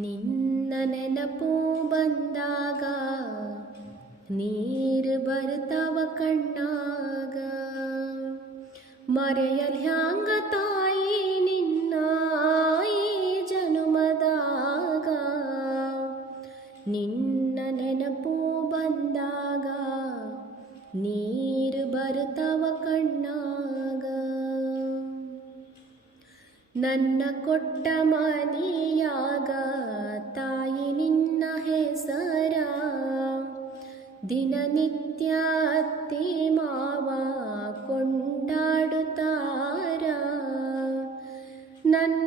ನಿನ್ನ ನೆನಪು ಬಂದಾಗ, ನೀರು ಬರ್ತಾವ ಕಣ್ಣಾಗ. ಮರೆಯಲ್ ಹ್ಯಾಂಗ ತಾಯಿ ನಿನ್ನ ಈ ಜನುಮದಾಗ. ನಿನ್ನ ನೆನಪು ಬಂದಾಗ, ನೀರು ಬರ್ತಾವ ನನ್ನ ಕೊಟ್ಟ ಮನೆಯಾಗ ತಾಯಿ ನಿನ್ನ ಹೆಸರ. ದಿನನಿತ್ಯ ಅತ್ತಿ ಮಾವ ಕೊಂಡಾಡುತ್ತಾರ. ನನ್ನ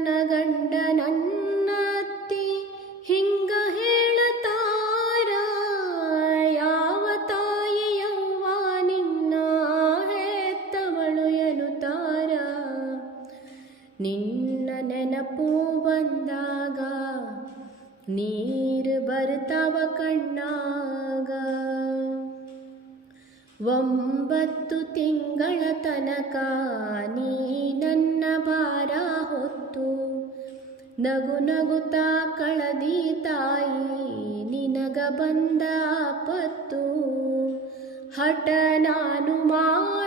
ನೆನಪು ಬಂದಾಗ, ನೀರು ಬರ್ತಾವ ಕಣ್ಣಾಗ. ಒಂಬತ್ತು ತಿಂಗಳ ತನಕ ನೀ ನನ್ನ ಭಾರ ಹೊತ್ತು, ನಗು ನಗುತ್ತಾ ಕಳದಿ ತಾಯಿ, ನಿನಗ ಬಂದ ಪತ್ತು ಹಠ ನಾನು ಮಾಡಿದಾಗ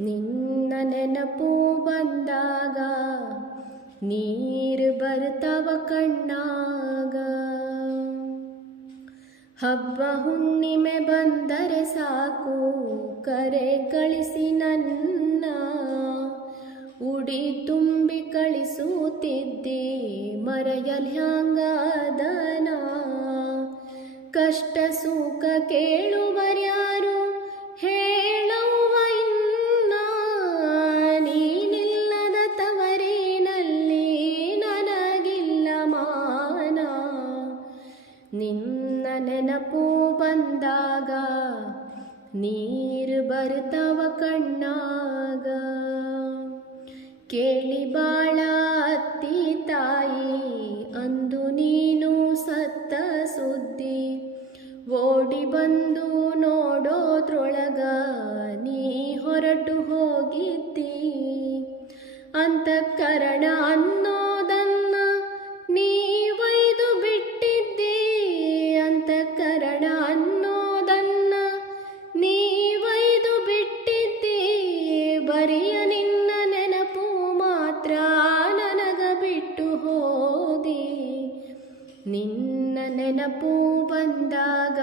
ನಿನ್ನ ನೆನಪು ಬಂದಾಗ, ನೀರು ಬರ್ತವ ಕಣ್ಣಾಗ. ಹಬ್ಬ ಹುಣ್ಣಿಮೆ ಬಂದರೆ ಸಾಕು, ಕರೆ ಕಳಿಸಿ ನನ್ನ. ಉಡಿ ತುಂಬಿ ಕಳಿಸುತ್ತಿದ್ದೆ, ಮರೆಯಲ್ ಕಷ್ಟ ಸುಖ ಕೇಳುವರ್ಯಾರು ನಿನ್ನ ನೆನಪು ಬಂದಾಗ, ನೀರು ಬರ್ತವ ಕಣ್ಣಾಗ. ಕೇಳಿ ಬಾಳ ಅತ್ತಿ ತಾಯಿ, ಅಂದು ನೀನು ಸತ್ತ ಸುದ್ದಿ. ಓಡಿ ಬಂದು ನೋಡೋದ್ರೊಳಗ ನೀ ಹೊರಟು ಹೋಗಿದ್ದಿ. ಅಂತಃಕರಣ ಅನ್ನೋದನ್ನ ನೆನಪು ಬಂದಾಗ,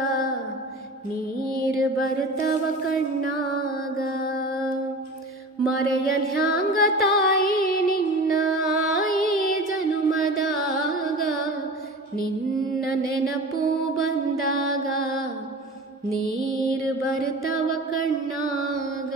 ನೀರು ಬರ್ತವ ಕಣ್ಣಾಗ. ಮರೆಯಲ್ ಹ್ಯಾಂಗ ತಾಯಿ ನಿನ್ನ ಈ ಜನುಮದಾಗ, ನಿನ್ನ ನೆನಪು ಬಂದಾಗ, ನೀರು ಬರ್ತವ ಕಣ್ಣಾಗ.